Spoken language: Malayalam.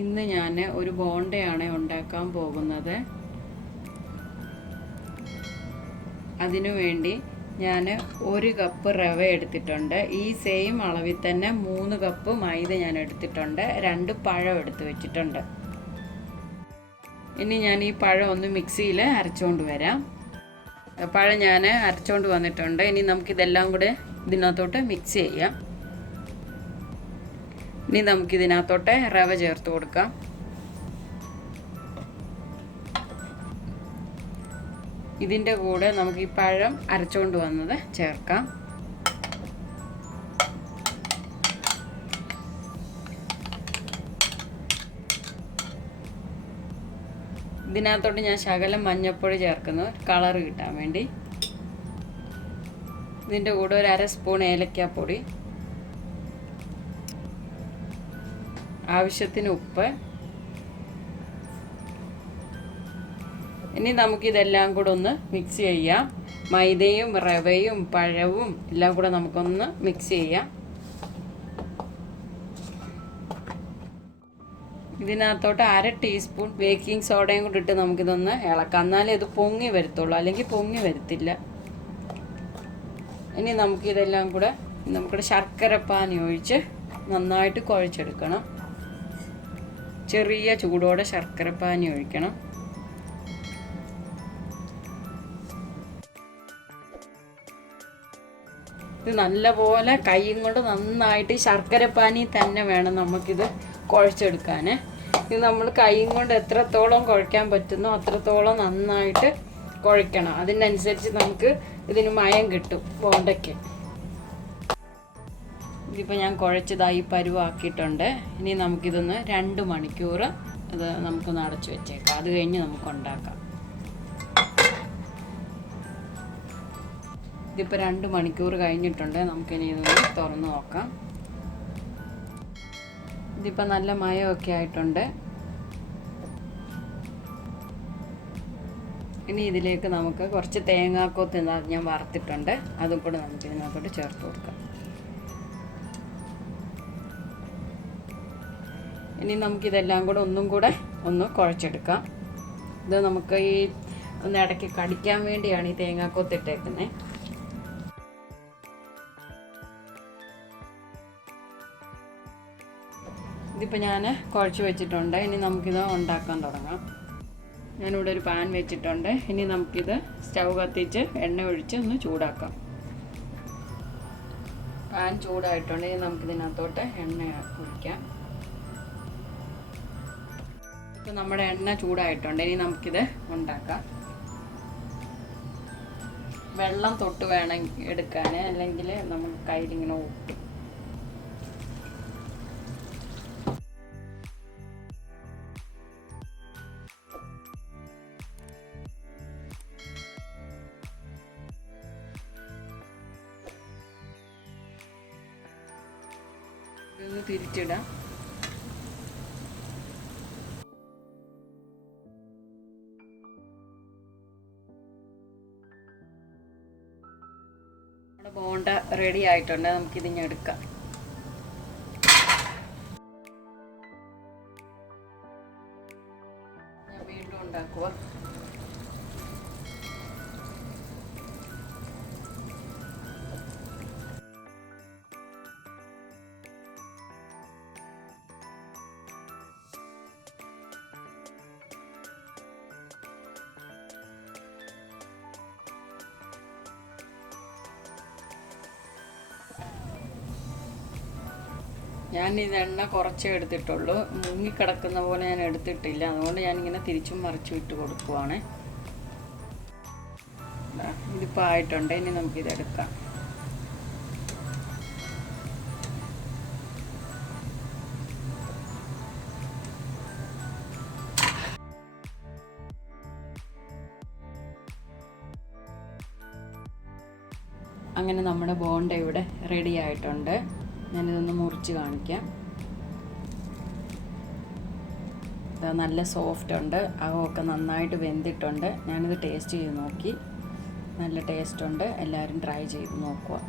ഇന്ന് ഞാൻ ഒരു ബോണ്ടയാണ് ഉണ്ടാക്കാൻ പോകുന്നത്. അതിനുവേണ്ടി ഞാൻ 1 കപ്പ് റവ എടുത്തിട്ടുണ്ട്. ഈ സെയിം അളവിൽ തന്നെ 3 കപ്പ് മൈദ ഞാൻ എടുത്തിട്ടുണ്ട്. 2 പഴം എടുത്ത് വെച്ചിട്ടുണ്ട്. ഇനി ഞാൻ ഈ പഴം ഒന്ന് മിക്സിയിൽ അരച്ചുകൊണ്ട് വരാം. പഴം ഞാൻ അരച്ചുകൊണ്ട് വന്നിട്ടുണ്ട്. ഇനി നമുക്കിതെല്ലാം കൂടെ ഇതിനകത്തോട്ട് മിക്സ് ചെയ്യാം. ഇനി നമുക്കിതിനകത്തോട്ട് റവ ചേർത്ത് കൊടുക്കാം. ഇതിൻ്റെ കൂടെ നമുക്ക് ഈ പഴം അരച്ചുകൊണ്ട് വന്നത് ചേർക്കാം. ഇതിനകത്തോട്ട് ഞാൻ ശകലം മഞ്ഞൾപ്പൊടി ചേർക്കുന്നു, കളർ കിട്ടാൻ വേണ്ടി. ഇതിൻ്റെ കൂടെ ഒരു 1/2 സ്പൂൺ ഏലക്കാപ്പൊടി, ആവശ്യത്തിന് ഉപ്പ്. ഇനി നമുക്കിതെല്ലാം കൂടെ ഒന്ന് മിക്സ് ചെയ്യാം. മൈദയും റവയും പഴവും എല്ലാം കൂടെ നമുക്കൊന്ന് മിക്സ് ചെയ്യാം. ഇതിനകത്തോട്ട് 1/2 ടീസ്പൂൺ ബേക്കിംഗ് സോഡയും കൂടി ഇട്ട് നമുക്കിതൊന്ന് ഇളക്കാം. എന്നാലേ ഇത് പൊങ്ങി വരത്തുള്ളൂ, അല്ലെങ്കിൽ പൊങ്ങി വരത്തില്ല. ഇനി നമുക്കിതെല്ലാം കൂടെ നമുക്കിവിടെ ശർക്കരപ്പാനി ഒഴിച്ച് നന്നായിട്ട് കുഴച്ചെടുക്കണം. ചെറിയ ചൂടോടെ ശർക്കരപ്പാനി ഒഴിക്കണം. ഇത് നല്ലപോലെ കൈയും കൊണ്ട് നന്നായിട്ട് ശർക്കരപ്പാനി തന്നെ വേണം നമുക്കിത് കുഴച്ചെടുക്കാൻ. ഇത് നമ്മൾ കൈയും കൊണ്ട് എത്രത്തോളം കുഴയ്ക്കാൻ പറ്റുന്നോ അത്രത്തോളം നന്നായിട്ട് കുഴയ്ക്കണം. അതിനനുസരിച്ച് നമുക്ക് ഇതിന് മയം കിട്ടും ബോണ്ടയ്ക്ക്. ഇതിപ്പോൾ ഞാൻ കുഴച്ചതായി പരുവാക്കിയിട്ടുണ്ട്. ഇനി നമുക്കിതൊന്ന് 2 മണിക്കൂർ ഇത് നമുക്കൊന്ന് അടച്ചു വെച്ചേക്കാം. അത് കഴിഞ്ഞ് നമുക്ക് ഉണ്ടാക്കാം. ഇതിപ്പോൾ 2 മണിക്കൂർ കഴിഞ്ഞിട്ടുണ്ട്. നമുക്കിനി ഇതൊന്ന് തുറന്ന് നോക്കാം. ഇതിപ്പോൾ നല്ല മയമൊക്കെ ആയിട്ടുണ്ട്. ഇനി ഇതിലേക്ക് നമുക്ക് കുറച്ച് തേങ്ങാക്കൊത്ത് ഞാൻ വറുത്തിട്ടുണ്ട്, അതും കൂടെ നമുക്ക് ഇതിനകത്തോട്ട് ചേർത്ത് കൊടുക്കാം. ഇനി നമുക്കിതെല്ലാം കൂടെ ഒന്നും കൂടെ ഒന്ന് കുഴച്ചെടുക്കാം. ഇത് നമുക്ക് ഈ ഒന്ന് ഇടയ്ക്ക് കടിക്കാൻ വേണ്ടിയാണ് ഈ തേങ്ങാക്കൊത്തിട്ടേക്കുന്നത്. ഇതിപ്പോൾ ഞാൻ കുഴച്ച് വെച്ചിട്ടുണ്ട്. ഇനി നമുക്കിത് ഉണ്ടാക്കാൻ തുടങ്ങാം. ഞാനിവിടെ ഒരു പാൻ വെച്ചിട്ടുണ്ട്. ഇനി നമുക്കിത് സ്റ്റൗ കത്തിച്ച് എണ്ണ ഒഴിച്ച് ഒന്ന് ചൂടാക്കാം. പാൻ ചൂടായിട്ടുണ്ട്. ഇനി നമുക്കിതിനകത്തോട്ട് എണ്ണ ഒഴിക്കാം. ഇപ്പോൾ നമ്മുടെ എണ്ണ ചൂടായിട്ടുണ്ട്. ഇനി നമുക്കിത് ഉണ്ടാക്കാം. വെള്ളം തൊട്ട് വേണം എടുക്കാൻ, അല്ലെങ്കിൽ നമുക്ക് കയ്യിലിങ്ങനെ ഒട്ടും. ഇത് തിരിച്ചിടാം. നമ്മുടെ ബോണ്ട റെഡി ആയിട്ടുണ്ട്. നമുക്കിതിഞ്ഞ് എടുക്കാം. ഞാൻ വീണ്ടും ഉണ്ടാക്കുക. ഞാൻ ഇത് എണ്ണ കുറച്ചേ എടുത്തിട്ടുള്ളൂ, മുങ്ങിക്കിടക്കുന്ന പോലെ ഞാൻ എടുത്തിട്ടില്ല. അതുകൊണ്ട് ഞാനിങ്ങനെ തിരിച്ചും മറിച്ചും ഇട്ട് കൊടുക്കുവാണ്. ഇതിപ്പോൾ ആയിട്ടുണ്ട്. ഇനി നമുക്കിതെടുക്കാം. അങ്ങനെ നമ്മുടെ ബോണ്ട ഇവിടെ റെഡി ആയിട്ടുണ്ട്. ഞാനിതൊന്ന് മുറിച്ച് കാണിക്കാം. നല്ല സോഫ്റ്റ് ഉണ്ട്, അകമൊക്കെ നന്നായിട്ട് വെന്തിട്ടുണ്ട്. ഞാനിത് ടേസ്റ്റ് ചെയ്ത് നോക്കി, നല്ല ടേസ്റ്റ് ഉണ്ട്. എല്ലാവരും ട്രൈ ചെയ്ത് നോക്കുക.